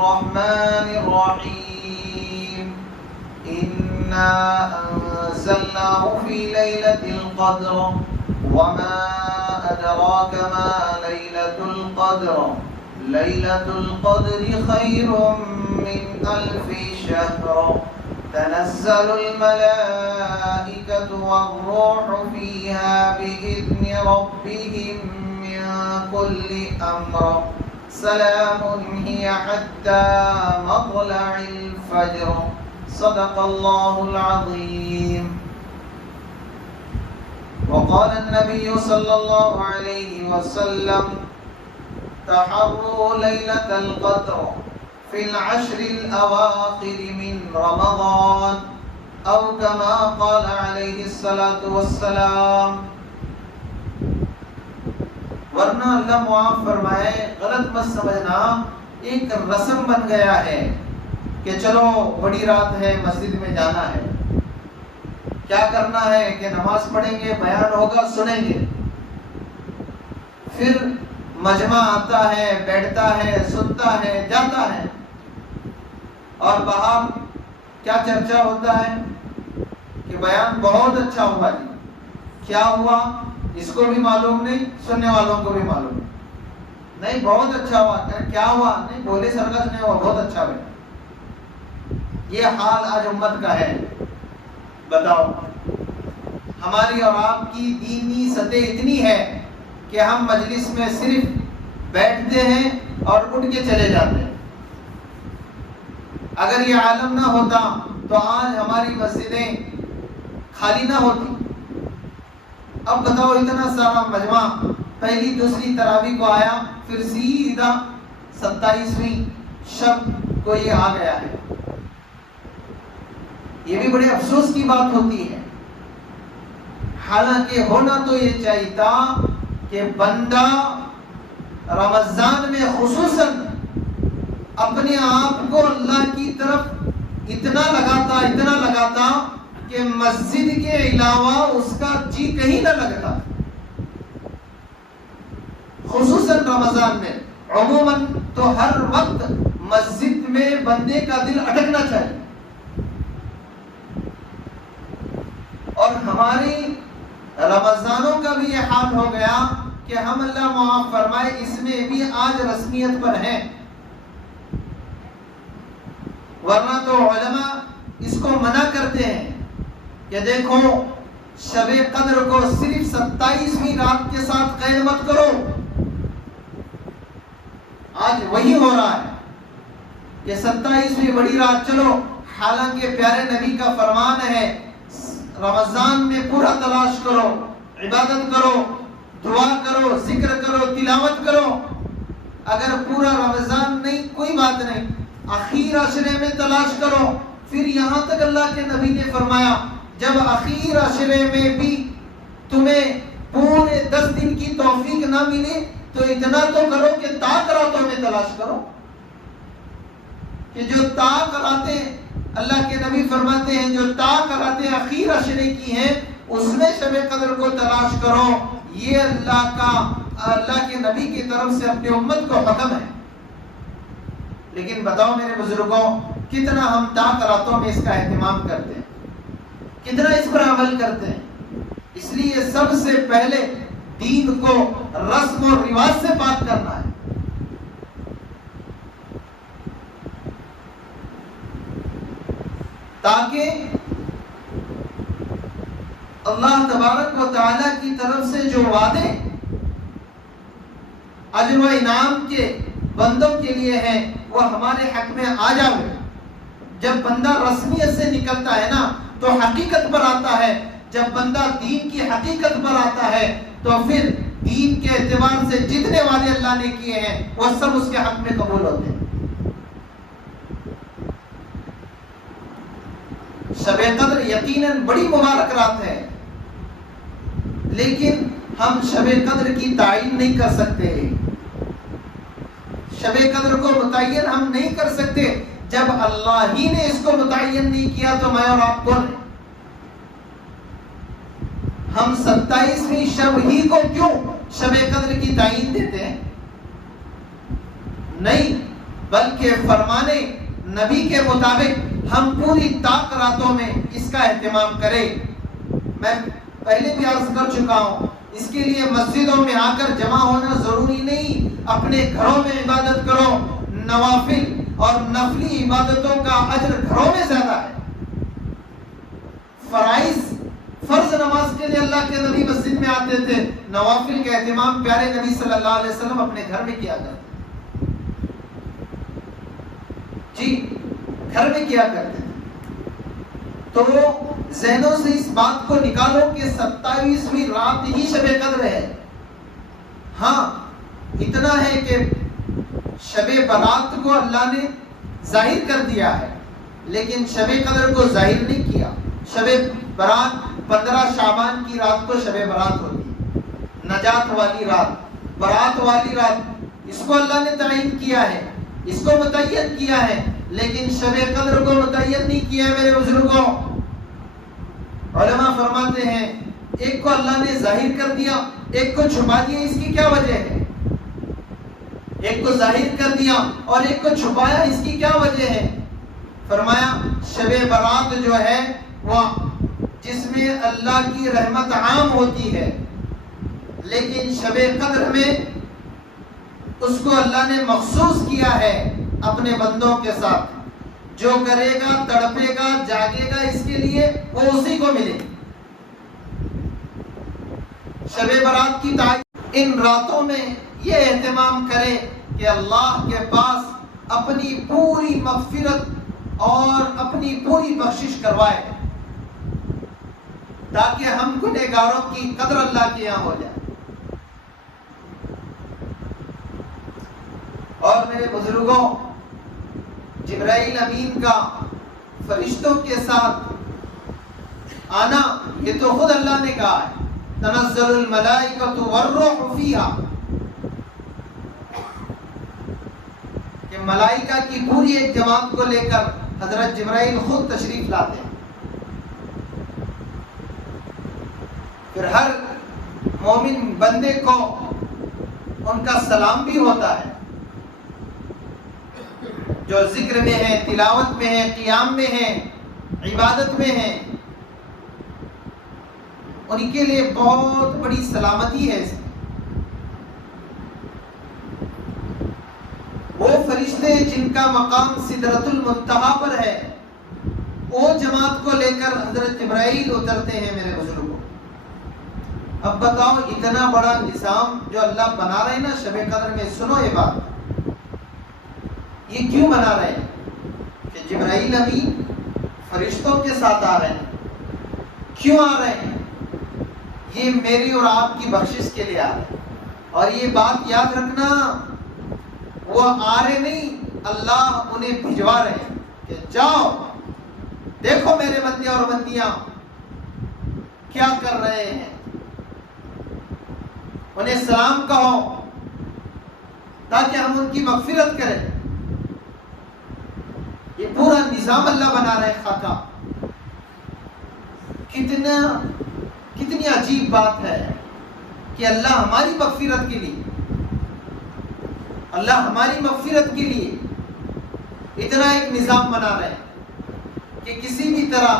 الرحمن الرحيم إنا أنزلناه في ليلة القدر وما أدراك ما ليلة القدر ليلة القدر خير من 1000 شهر تنزل الملائكة والروح فيها بإذن ربهم من كل أمر سلام هي حتى مطلع الفجر صدق الله العظيم. وقال النبي صلى الله عليه وسلم تحروا ليلة القدر في العشر الأواخر من رمضان أو كما قال عليه الصلاة والسلام. ورنہ اللہ معاف فرمائے غلط مت سمجھنا ایک رسم بن گیا ہے کہ چلو بڑی رات ہے مسجد میں جانا ہے. کیا کرنا ہے کہ نماز پڑھیں گے, بیان ہوگا, سنیں گے, پھر مجمع آتا ہے, بیٹھتا ہے, سنتا ہے, جاتا ہے, اور باہر کیا چرچا ہوتا ہے کہ بیان بہت اچھا ہوا جی. کیا ہوا اس کو بھی معلوم نہیں, سننے والوں کو بھی معلوم نہیں. بہت اچھا ہوا, کیا ہوا, نہیں بولے سرکش نہیں ہوا, بہت اچھا ہوا. یہ حال آج امت کا ہے. بتاؤ, ہماری اور آپ کی دینی سطح اتنی ہے کہ ہم مجلس میں صرف بیٹھتے ہیں اور اٹھ کے چلے جاتے ہیں. اگر یہ عالم نہ ہوتا تو آج ہماری مسجدیں خالی نہ ہوتی. اب بتاؤ, اتنا سارا مجمع پہلی دوسری تراویح کو آیا, پھر سیدھا 27ویں شب کو یہ آ گیا ہے. یہ بھی بڑے افسوس کی بات ہوتی ہے. حالانکہ ہونا تو یہ چاہیے تھا کہ بندہ رمضان میں خصوصاً اپنے آپ کو اللہ کی طرف اتنا لگاتا کہ مسجد کے علاوہ اس کا جی کہیں نہ لگتا. خصوصاً رمضان میں. عموماً تو ہر وقت مسجد میں بندے کا دل اٹکنا چاہیے. اور ہماری رمضانوں کا بھی یہ حال ہو گیا کہ ہم اللہ معاف فرمائے اس میں بھی آج رسمیت پر ہیں. ورنہ تو علماء اس کو منع کرتے ہیں کہ دیکھو شب قدر کو صرف 27ویں رات کے ساتھ قید مت کرو. آج وہی ہو رہا ہے کہ 27ویں بڑی رات چلو. حالانکہ پیارے نبی کا فرمان ہے رمضان میں پورا تلاش کرو, عبادت کرو, دعا کرو, ذکر کرو, تلاوت کرو. اگر پورا رمضان نہیں کوئی بات نہیں, اخیر عشرے میں تلاش کرو. پھر یہاں تک اللہ کے نبی نے فرمایا جب اخیر عشرے میں بھی تمہیں پورے 10 دن کی توفیق نہ ملے تو اتنا تو کرو کہ طاق راتوں میں تلاش کرو. کہ جو طاق راتیں اللہ کے نبی فرماتے ہیں جو طاق راتیں اخیر عشرے کی ہیں اس میں شب قدر کو تلاش کرو. یہ اللہ کے نبی کی طرف سے اپنی امت کو حکم ہے. لیکن بتاؤ میرے بزرگوں, کتنا ہم طاق راتوں میں اس کا اہتمام کرتے ہیں, کتنا اس پر عمل کرتے ہیں. اس لیے سب سے پہلے دین کو رسم اور رواج سے پاک کرنا ہے. تاکہ اللہ تبارک و تعالی کی طرف سے جو وعدے اجر و انعام کے بندوں کے لیے ہیں وہ ہمارے حق میں آ جائے. جب بندہ رسمیت سے نکلتا ہے نا تو حقیقت پر آتا ہے. جب بندہ دین کی حقیقت پر آتا ہے تو پھر دین کے اعتبار سے جتنے وعدے اللہ نے کیے ہیں وہ سب اس کے حق میں قبول ہوتے ہیں. شب قدر یقیناً بڑی مبارک رات ہے, لیکن ہم شب قدر کی تعین نہیں کر سکتے. شب قدر کو متعین ہم نہیں کر سکتے. جب اللہ ہی نے اس کو متعین نہیں کیا تو میں اور آپ کون ہیں؟ ہم 27ویں شب ہی کو کیوں شب قدر کی تعین دیتے ہیں؟ نہیں, بلکہ فرمانے نبی کے مطابق ہم پوری طاق راتوں میں اس کا اہتمام کریں۔ میں پہلے بھی عرض کر چکا ہوں، اس کے لیے مسجدوں میں آ کر جمع ہونا ضروری نہیں، اپنے گھروں میں عبادت کرو۔ نوافل اور نفلی عبادتوں کا اجر گھروں میں زیادہ ہے۔ فرض نماز کے لیے اللہ کے نبی مسجد میں آتے تھے، نوافل کا اہتمام پیارے نبی صلی اللہ علیہ وسلم اپنے گھر میں کیا کرتے جی، گھر میں کیا کرتے تھے۔ تو ذہنوں سے اس بات کو نکالو کہ 27ویں رات ہی شب قدر ہے۔ ہاں اتنا ہے کہ شب برات کو اللہ نے ظاہر کر دیا ہے، لیکن شب قدر کو ظاہر نہیں کیا۔ شب برات 15 شعبان کی رات کو شب برات ہوتی ہے، نجات والی رات، برات والی رات، اس کو اللہ نے تعین کیا ہے، اس کو متعین کیا ہے، لیکن شب قدر کو متعین نہیں کیا ہے۔ میرے بزرگوں، علماء فرماتے ہیں ایک کو اللہ نے ظاہر کر دیا، ایک کو چھپا دیا، اس کی کیا وجہ ہے؟ ایک کو ظاہر کر دیا اور ایک کو چھپایا، اس کی کیا وجہ ہے؟ فرمایا شب برات جو ہے وہ جس میں اللہ کی رحمت عام ہوتی ہے، لیکن شب قدر میں اس کو اللہ نے مخصوص کیا ہے اپنے بندوں کے ساتھ۔ جو کرے گا، تڑپے گا، جاگے گا اس کے لیے، وہ اسی کو ملے۔ شب برات کی تعین ان راتوں میں یہ اہتمام کرے کہ اللہ کے پاس اپنی پوری مغفرت اور اپنی پوری بخشش کروائے، تاکہ ہم گنہگاروں کی قدر اللہ کے یہاں ہو جائے۔ اور میرے بزرگوں، جبرائیل امین کا فرشتوں کے ساتھ آنا یہ تو خود اللہ نے کہا ہے، تنزل الملائکۃ والروح فیہا، کہ ملائکہ کی پوری ایک جماعت کو لے کر حضرت جبرائیل خود تشریف لاتے ہیں۔ پھر ہر مومن بندے کو ان کا سلام بھی ہوتا ہے، جو ذکر میں ہے، تلاوت میں ہے، قیام میں ہے، عبادت میں ہے، ان کے لیے بہت بڑی سلامتی ہے۔ وہ فرشتے جن کا مقام سدرۃ المنتہا پر ہے، وہ جماعت کو لے کر حضرت جبرائیل اترتے ہیں۔ میرے بزرگوں، اب بتاؤ اتنا بڑا نظام جو اللہ بنا رہے ہیں نا شب قدر میں، سنو یہ بات، یہ کیوں بنا رہے ہیں کہ جبرائیل امین فرشتوں کے ساتھ آ رہے ہیں۔ کیوں آ رہے ہیں؟ یہ میری اور آپ کی بخشش کے لیے آ رہے ہیں۔ اور یہ بات یاد رکھنا، وہ آ رہے نہیں، اللہ انہیں بھجوا رہے ہیں کہ جاؤ دیکھو میرے بندے اور بندیاں کیا کر رہے ہیں، انہیں سلام کہو تاکہ ہم ان کی مغفرت کریں۔ یہ پورا نظام اللہ بنا رہے خاکہ۔ کتنی عجیب بات ہے کہ اللہ ہماری مغفرت کے لیے، اللہ ہماری مغفرت کے لیے اتنا ایک نظام بنا رہے ہیں کہ کسی بھی طرح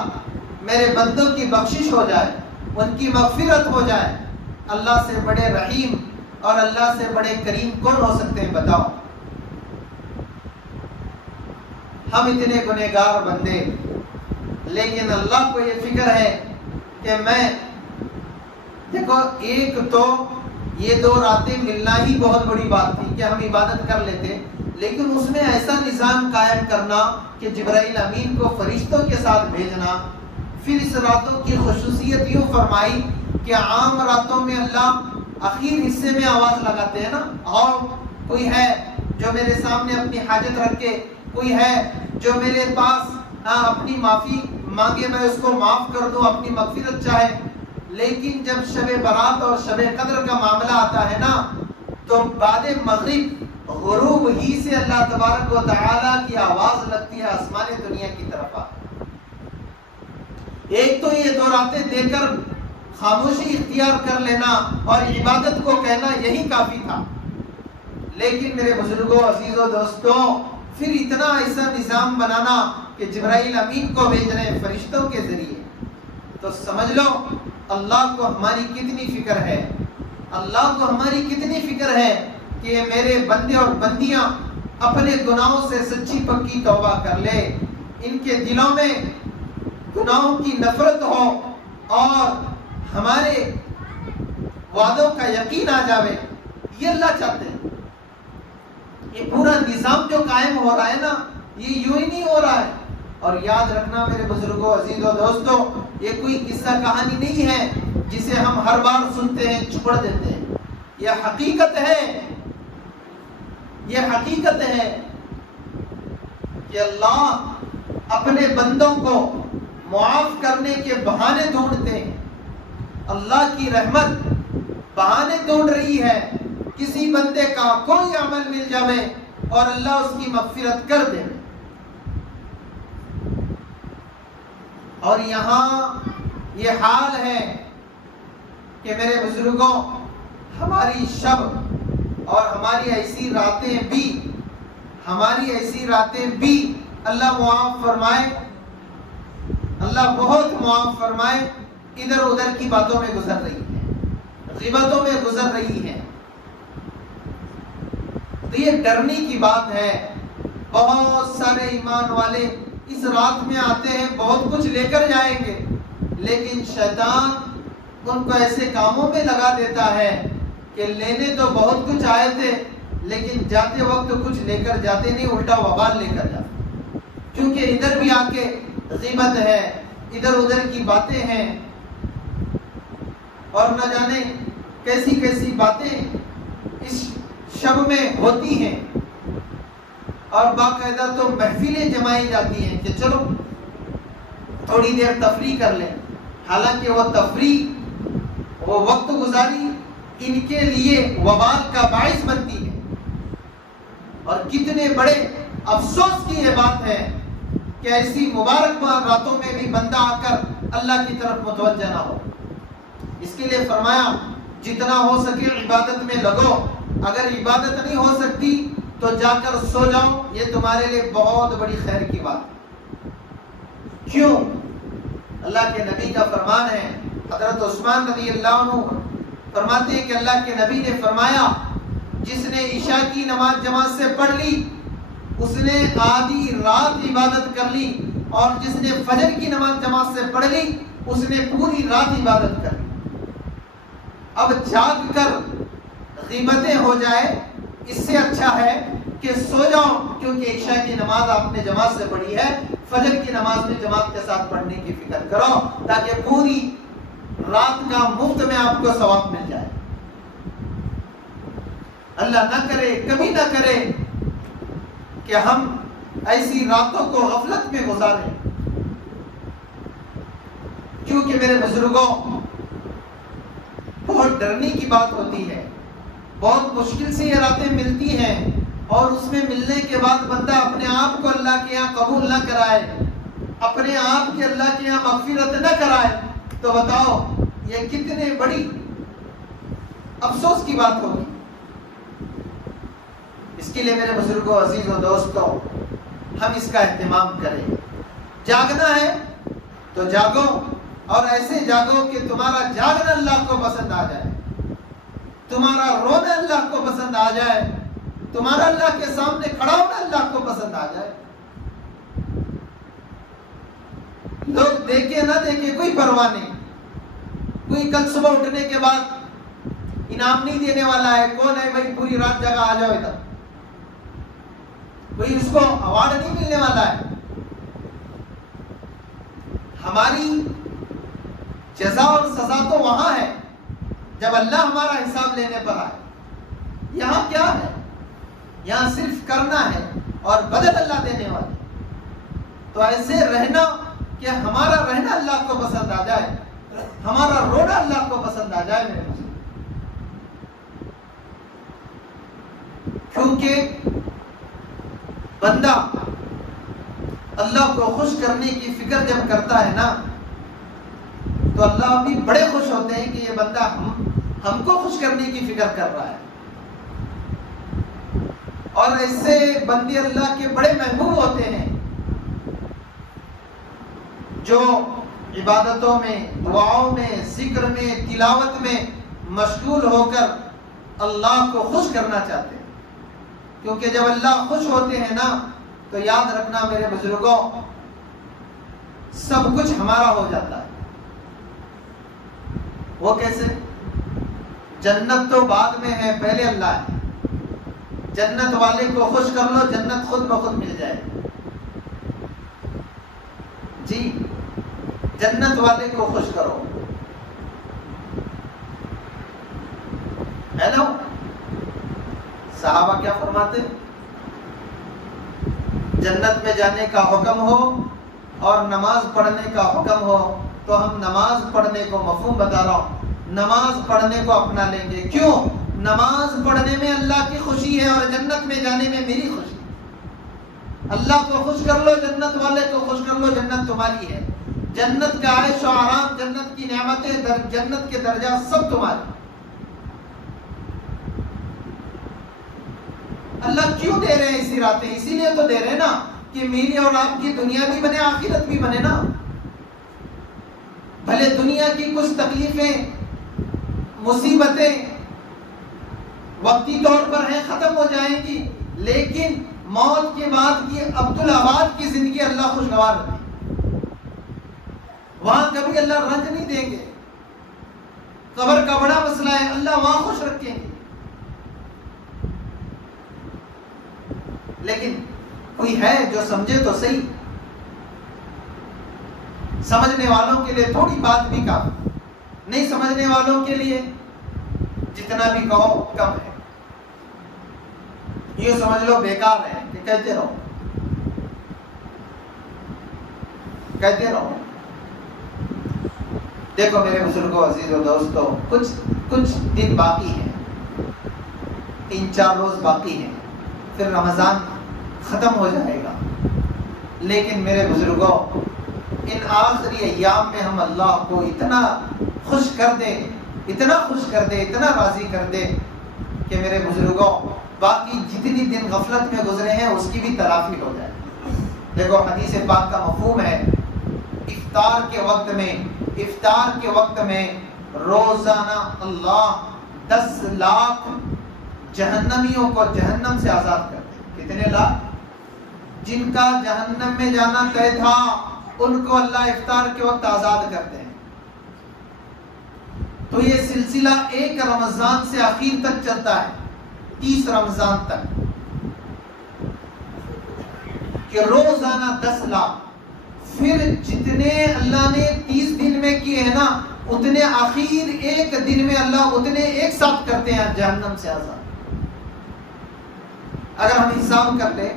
میرے بندوں کی بخشش ہو جائے، ان کی مغفرت ہو جائے۔ اللہ سے بڑے رحیم اور اللہ سے بڑے کریم کون ہو سکتے ہیں؟ بتاؤ۔ ہم اتنے گنہگار بندے، لیکن اللہ کو یہ فکر ہے کہ میں دیکھو، ایک تو یہ 2 راتیں ملنا ہی بہت بڑی بات تھی کہ ہم عبادت کر لیتے، لیکن اس میں ایسا نظام قائم کرنا کہ جبرائیل امین کو فرشتوں کے ساتھ بھیجنا۔ پھر اس راتوں کی خصوصیت یوں فرمائی کہ عام راتوں میں اللہ اخیر حصے میں آواز لگاتے ہیں نا، اور کوئی ہے جو میرے سامنے اپنی حاجت رکھے، کوئی ہے جو میرے پاس اپنی معافی مانگے، میں اس کو معاف کر دوں، اپنی مغفرت چاہے۔ لیکن جب شب برات اور شب قدر کا معاملہ آتا ہے نا، تو بعد مغرب غروب ہی سے اللہ تبارک و تعالیٰ کی آواز لگتی ہے آسمان دنیا کی طرف۔ ایک تو یہ 2 راتیں دے کر خاموشی اختیار کر لینا اور عبادت کو کہنا یہی کافی تھا، لیکن میرے بزرگوں، عزیزوں، دوستوں، پھر اتنا ایسا نظام بنانا کہ جبرائیل امین کو بھیج رہے ہیں فرشتوں کے ذریعے، تو سمجھ لو اللہ کو ہماری کتنی فکر ہے، اللہ کو ہماری کتنی فکر ہے کہ یہ میرے بندے اور بندیاں اپنے گناہوں سے سچی پکی توبہ کر لے، ان کے دلوں میں گناہوں کی نفرت ہو اور ہمارے وعدوں کا یقین آ جاوے، یہ اللہ چاہتے ہیں۔ یہ پورا نظام جو قائم ہو رہا ہے نا، یہ یوں ہی نہیں ہو رہا ہے۔ اور یاد رکھنا میرے بزرگوں، عزیزوں، دوستوں، یہ کوئی قصہ کہانی نہیں ہے جسے ہم ہر بار سنتے ہیں چھپڑ دیتے ہیں، یہ حقیقت ہے، یہ حقیقت ہے کہ اللہ اپنے بندوں کو معاف کرنے کے بہانے ڈھونڈتے ہیں۔ اللہ کی رحمت بہانے ڈھونڈ رہی ہے، کسی بندے کا کوئی عمل مل جائے اور اللہ اس کی مغفرت کر دے۔ اور یہاں یہ حال ہے کہ میرے بزرگوں، ہماری شب اور ہماری ایسی راتیں بھی اللہ معاف فرمائے، اللہ بہت معاف فرمائے، ادھر ادھر کی باتوں میں گزر رہی ہے، غیبتوں میں گزر رہی ہے۔ تو یہ ڈرنے کی بات ہے۔ بہت سارے ایمان والے اس رات میں آتے ہیں، بہت کچھ لے کر جائیں گے، لیکن شیطان ان کو ایسے کاموں میں لگا دیتا ہے کہ لینے تو بہت کچھ آئے تھے، لیکن جاتے وقت کچھ لے کر جاتے نہیں، الٹا وبال لے کر جاتے، کیونکہ ادھر بھی آ کے غیبت ہے، ادھر ادھر کی باتیں ہیں، اور نہ جانے کیسی کیسی باتیں اس شب میں ہوتی ہیں۔ اور باقاعدہ تو محفلیں جمائی جاتی ہیں کہ چلو تھوڑی دیر تفریح کر لیں، حالانکہ وہ تفریح، وہ وقت گزاری ان کے لیے وبال کا باعث بنتی ہے۔ اور کتنے بڑے افسوس کی یہ بات ہے کہ ایسی مبارک راتوں میں بھی بندہ آ کر اللہ کی طرف متوجہ نہ ہو۔ اس کے لیے فرمایا جتنا ہو سکے عبادت میں لگو، اگر عبادت نہیں ہو سکتی تو جا کر سو جاؤ، یہ تمہارے لیے بہت بڑی خیر کی بات۔ کیوں؟ اللہ کے نبی کا فرمان ہے، حضرت عثمان رضی اللہ عنہ فرماتے ہیں کہ اللہ کے نبی نے فرمایا جس نے عشاء کی نماز جماعت سے پڑھ لی اس نے آدھی رات عبادت کر لی، اور جس نے فجر کی نماز جماعت سے پڑھ لی اس نے پوری رات عبادت کر لی۔ اب جاگ کر غیبتیں ہو جائے اس سے اچھا ہے کہ سو جاؤ، کیونکہ عشاء کی نماز آپ نے جماعت سے پڑھی ہے، فجر کی نماز بھی جماعت کے ساتھ پڑھنے کی فکر کرو تاکہ پوری رات کا مفت میں آپ کو ثواب مل جائے۔ اللہ نہ کرے، کبھی نہ کرے کہ ہم ایسی راتوں کو غفلت میں گزاریں، کیونکہ میرے بزرگوں بہت ڈرنے کی بات ہوتی ہے، بہت مشکل سے یہ راتیں ملتی ہیں، اور اس میں ملنے کے بعد بندہ اپنے آپ کو اللہ کے یہاں قبول نہ کرائے، اپنے آپ کے اللہ کے یہاں مغفرت نہ کرائے، تو بتاؤ یہ کتنے بڑی افسوس کی بات ہوگی۔ اس کے لیے میرے بزرگوں، عزیزوں، دوستوں، ہم اس کا اہتمام کریں۔ جاگنا ہے تو جاگو، اور ایسے جاگو کہ تمہارا جاگنا اللہ کو پسند آ جائے، تمہارا رونا اللہ کو پسند آ جائے، تمہارا اللہ کے سامنے کھڑا ہونا اللہ کو پسند آ جائے۔ لوگ دیکھے نہ دیکھے کوئی پرواہ نہیں، کوئی کل صبح اٹھنے کے بعد انعام نہیں دینے والا ہے، کون ہے بھائی پوری رات جگہ آ جاؤ ادھر، کوئی اس کو اوارڈ نہیں ملنے والا ہے۔ ہماری جزا اور سزا تو وہاں ہے جب اللہ ہمارا حساب لینے پر آئے۔ یہاں کیا ہے؟ یہاں صرف کرنا ہے اور بدل اللہ دینے والے۔ تو ایسے رہنا کہ ہمارا رہنا اللہ کو پسند آ جائے، ہمارا رونا اللہ کو پسند آ جائے میرے مسلم۔ کیونکہ بندہ اللہ کو خوش کرنے کی فکر جب کرتا ہے نا تو اللہ بھی بڑے خوش ہوتے ہیں کہ یہ بندہ ہم کو خوش کرنے کی فکر کر رہا ہے۔ اور ایسے بندے اللہ کے بڑے محبوب ہوتے ہیں جو عبادتوں میں، دعاؤں میں، ذکر میں، تلاوت میں مشغول ہو کر اللہ کو خوش کرنا چاہتے ہیں. کیونکہ جب اللہ خوش ہوتے ہیں نا تو یاد رکھنا میرے بزرگوں، سب کچھ ہمارا ہو جاتا ہے. وہ کیسے؟ جنت تو بعد میں ہے، پہلے اللہ ہے. جنت والے کو خوش کر لو، جنت خود بخود مل جائے. جی، جنت والے کو خوش کرو. ہیلو، صحابہ کیا فرماتے؟ جنت میں جانے کا حکم ہو اور نماز پڑھنے کا حکم ہو تو ہم نماز پڑھنے کو، مفہوم بتا رہا ہوں، نماز پڑھنے کو اپنا لیں گے. کیوں؟ نماز پڑھنے میں اللہ کی خوشی ہے اور جنت میں جانے میں میری خوشی. اللہ کو خوش کر لو، جنت والے کو خوش کر لو، جنت تمہاری ہے. جنت کا عیش و آرام، جنت کی نعمتیں، جنت کے درجات سب تمہارے. اللہ کیوں دے رہے ہیں ایسی راتیں؟ اسی لیے تو دے رہے ہیں نا کہ میری اور آپ کی دنیا بھی بنے، آخرت بھی بنے نا. بھلے دنیا کی کچھ تکلیفیں، مصیبتیں وقتی طور پر ہیں، ختم ہو جائیں گی، لیکن موت کے بعد کی عبدالآباد کی زندگی اللہ خوشگوار رکھے. وہاں کبھی اللہ رنج نہیں دیں گے. قبر کا بڑا مسئلہ ہے، اللہ وہاں خوش رکھیں گے. لیکن کوئی ہے جو سمجھے تو صحیح. سمجھنے والوں کے لیے تھوڑی بات بھی کافی، نہیں سمجھنے والوں کے لیے جتنا بھی کہو کم ہے. یہ سمجھ لو بیکار ہے کہ کہتے رہو کہتے رہو. دیکھو میرے بزرگوں، عزیزوں، دوستوں، کچھ دن باقی ہیں، 3-4 روز باقی ہیں، پھر رمضان ختم ہو جائے گا. لیکن میرے بزرگوں، ان آخری ایام میں ہم اللہ کو اتنا خوش کر دیں، اتنا خوش کر دے، اتنا راضی کر دے کہ میرے بزرگوں باقی جتنی دن غفلت میں گزرے ہیں اس کی بھی تلافی ہو جائے. دیکھو حدیث پاک کا مفہوم ہے، افطار کے وقت میں روزانہ اللہ 10 لاکھ جہنمیوں کو جہنم سے آزاد کر دے. کتنے لاکھ؟ جن کا جہنم میں جانا طے تھا ان کو اللہ افطار کے وقت آزاد کرتے ہیں. تو یہ سلسلہ 1 رمضان سے آخر تک چلتا ہے، 30 رمضان تک، کہ روزانہ 10 لاکھ. پھر جتنے اللہ نے 30 دن میں کیے ہیں نا، اتنے آخر 1 دن میں اللہ اتنے ایک ساتھ کرتے ہیں جہنم سے آزاد. اگر ہم حساب کر لیں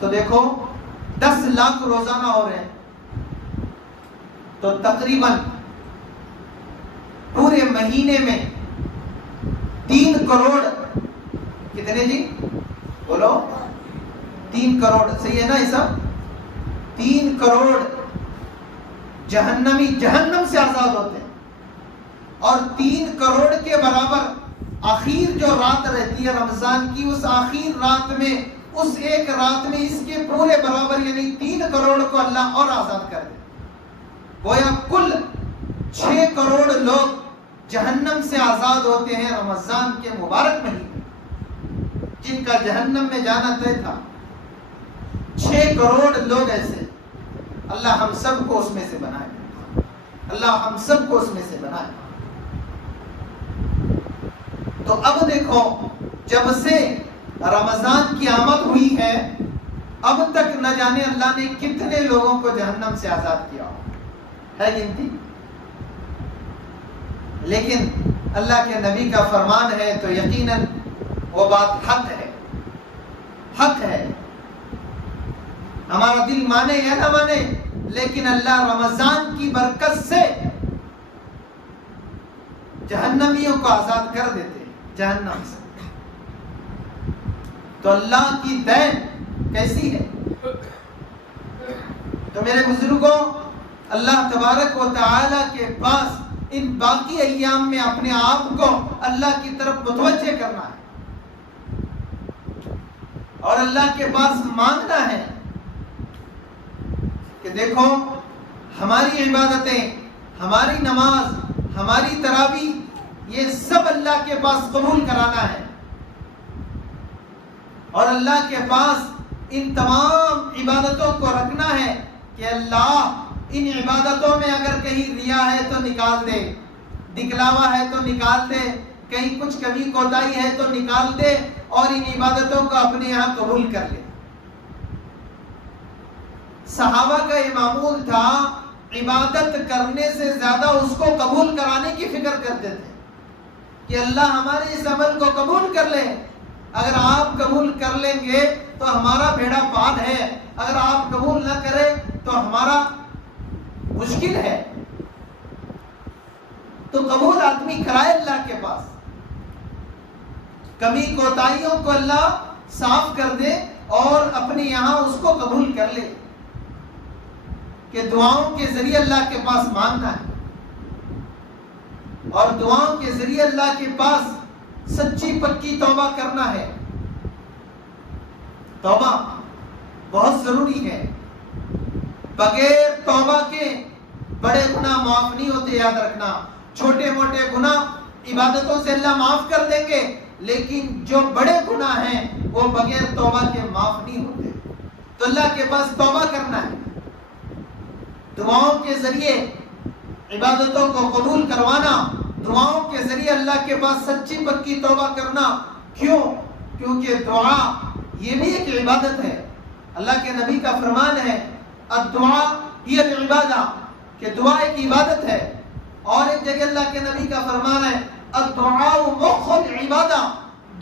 تو دیکھو 10 لاکھ روزانہ ہو رہے ہیں، تو تقریباً پورے مہینے میں 3 کروڑ. کتنے جی؟ بولو. 3 کروڑ، صحیح ہے نا حساب؟ 3 کروڑ جہنمی جہنم سے آزاد ہوتے ہیں. اور 3 کروڑ کے برابر آخر جو رات رہتی ہے رمضان کی، اس آخر رات میں، اس ایک رات میں اس کے پورے برابر یعنی 3 کروڑ کو اللہ اور آزاد کر دے. گویا کل 6 کروڑ لوگ جہنم سے آزاد ہوتے ہیں رمضان کے مبارک مہینے، جن کا جہنم میں جانا طے تھا. 6 کروڑ لوگ ایسے. اللہ ہم سب کو اس میں سے بنائے، اللہ ہم سب کو اس میں سے بنائے. تو اب دیکھو، جب سے رمضان کی آمد ہوئی ہے اب تک نہ جانے اللہ نے کتنے لوگوں کو جہنم سے آزاد کیا ہے گنتی. لیکن اللہ کے نبی کا فرمان ہے تو یقیناً وہ بات حق ہے، حق ہے. ہمارا دل مانے یا نہ مانے، لیکن اللہ رمضان کی برکت سے جہنمیوں کو آزاد کر دیتے ہیں جہنم سے. تو اللہ کی دین کیسی ہے. تو میرے بزرگوں، اللہ تبارک و تعالی کے پاس ان باقی ایام میں اپنے آپ کو اللہ کی طرف متوجہ کرنا ہے. اور اللہ کے پاس مانگنا ہے کہ دیکھو ہماری عبادتیں، ہماری نماز، ہماری تراویح، یہ سب اللہ کے پاس قبول کرانا ہے، اور اللہ کے پاس ان تمام عبادتوں کو رکھنا ہے کہ اللہ ان عبادتوں میں اگر کہیں ریا ہے تو نکال دے، دکھلاوا ہے تو نکال دے، کہیں کچھ کمی کوتاہی ہے تو نکال دے، اور ان عبادتوں کو اپنے یہاں قبول کر لے۔ صحابہ کا یہ معمول تھا، عبادت کرنے سے زیادہ اس کو قبول کرانے کی فکر کرتے تھے کہ اللہ ہمارے اس عمل کو قبول کر لے، اگر آپ قبول کر لیں گے تو ہمارا بیڑا پار ہے، اگر آپ قبول نہ کریں تو ہمارا مشکل ہے۔ تو قبول آدمی کرائے اللہ کے پاس، کمی کوتاہیوں کو اللہ صاف کر دے اور اپنے یہاں اس کو قبول کر لے، کہ دعاؤں کے ذریعے اللہ کے پاس مانگنا ہے، اور دعاؤں کے ذریعے اللہ کے پاس سچی پکی توبہ کرنا ہے۔ توبہ بہت ضروری ہے، بغیر توبہ کے بڑے گناہ معاف نہیں ہوتے، یاد رکھنا۔ چھوٹے موٹے گناہ عبادتوں سے اللہ معاف کر دیں گے، لیکن جو بڑے گناہ ہیں وہ بغیر توبہ کے معاف نہیں ہوتے۔ تو اللہ کے پاس توبہ کرنا ہے، دعاؤں کے ذریعے عبادتوں کو قبول کروانا، دعاؤں کے ذریعے اللہ کے پاس سچی پکی توبہ کرنا۔ کیوں؟ کیونکہ دعا یہ بھی ایک عبادت ہے۔ اللہ کے نبی کا فرمان ہے، الدعاء ہی العبادہ، کہ دعا ایک عبادت ہے۔ اور ایک جگہ اللہ کے نبی کا فرمان ہے، الدعاء مخ العبادہ،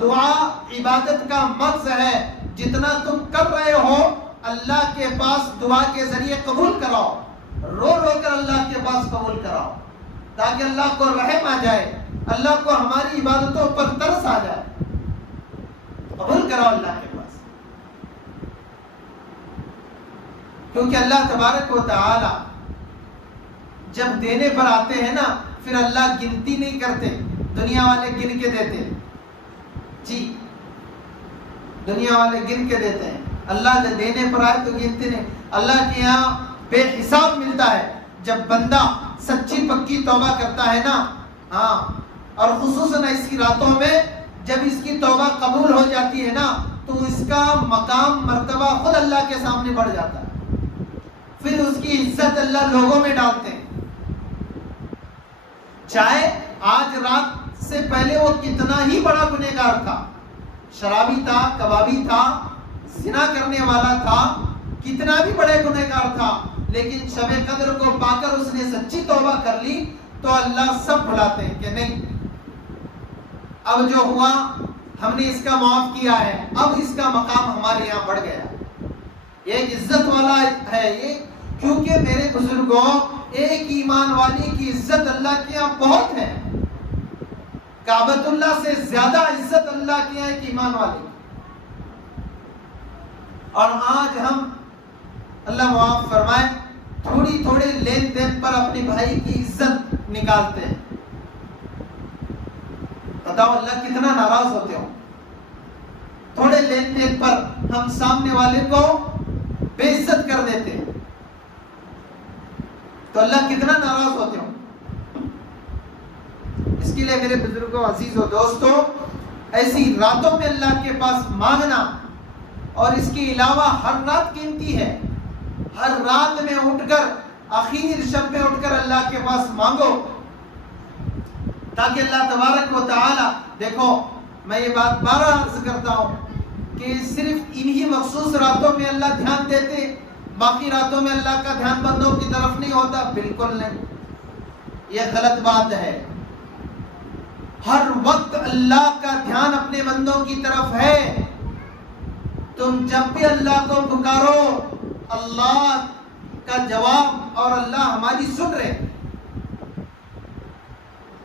دعا عبادت کا مغز ہے۔ جتنا تم کر رہے ہو اللہ کے پاس دعا کے ذریعے قبول کراؤ، رو رو کر اللہ کے پاس قبول کراؤ، تاکہ اللہ کو رحم آ جائے، اللہ کو ہماری عبادتوں پر ترس آ جائے۔ قبول کراؤ اللہ کے پاس، کیونکہ اللہ تبارک و تعالی جب دینے پر آتے ہیں نا، پھر اللہ گنتی نہیں کرتے، دنیا والے گن کے دیتے، جی دنیا والے گن کے دیتے ہیں، اللہ جب دینے پر آئے تو گنتے نہیں۔ اللہ کے یہاں بے حساب ملتا ہے جب بندہ سچی پکی توبہ کرتا ہے نا، ہاں، اور خصوصاً اس کی راتوں میں جب اس کی توبہ قبول ہو جاتی ہے نا، تو اس کا مقام مرتبہ خود اللہ کے سامنے بڑھ جاتا ہے، پھر اس کی عزت اللہ لوگوں میں ڈالتے ہیں۔ چاہے آج رات سے پہلے وہ کتنا ہی بڑا گنہگار تھا، شرابی تھا، کبابی تھا، زنا کرنے والا تھا، کتنا بھی بڑے گنہگار تھا، لیکن شب قدر کو پا کر اس نے سچی توبہ کر لی تو اللہ سب بھلاتے ہیں کہ نہیں، اب جو ہوا ہم نے اس کا معاف کیا ہے، اب اس کا مقام ہمارے یہاں بڑھ گیا۔ یہ ایک عزت والا ہے یہ، کیونکہ میرے بزرگوں ایک ایمان والی کی عزت اللہ کے یہاں بہت ہے، کعبۃ اللہ سے زیادہ عزت اللہ کے یہاں ایک ایمان والی۔ اور آج ہم اللہ معاف فرمائے تھوڑی تھوڑے لین دین پر اپنے بھائی کی عزت نکالتے ہیں، بتاؤ اللہ کتنا ناراض ہوتے ہو۔ تھوڑے لین دین پر ہم سامنے والے کو بے عزت کر دیتے ہیں تو اللہ کتنا ناراض ہوتے ہو۔ اس کے لیے میرے بزرگوں، عزیزوں، دوستوں، ایسی راتوں میں اللہ کے پاس مانگنا، اور اس کے علاوہ ہر رات قیمتی ہے، ہر رات میں اٹھ کر، آخر شب میں اٹھ کر اللہ کے پاس مانگو، تاکہ اللہ تبارک و تعالی، دیکھو میں یہ بات بار بار عرض کرتا ہوں کہ صرف انہی مخصوص راتوں میں اللہ دھیان دیتے، باقی راتوں میں اللہ کا دھیان بندوں کی طرف نہیں ہوتا، بالکل نہیں، یہ غلط بات ہے۔ ہر وقت اللہ کا دھیان اپنے بندوں کی طرف ہے۔ تم جب بھی اللہ کو پکارو، اللہ کا جواب، اور اللہ ہماری سن رہے۔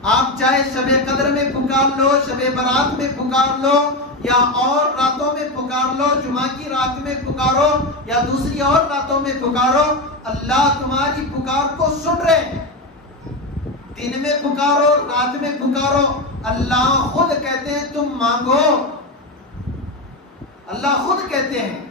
آپ چاہے شب قدر میں پکار لو، شب برات میں پکار لو، یا اور راتوں میں پکار لو، جمعہ کی رات میں پکارو یا دوسری اور راتوں میں پکارو، اللہ تمہاری پکار کو سن رہے۔ دن میں پکارو، رات میں پکارو، اللہ خود کہتے ہیں تم مانگو، اللہ خود کہتے ہیں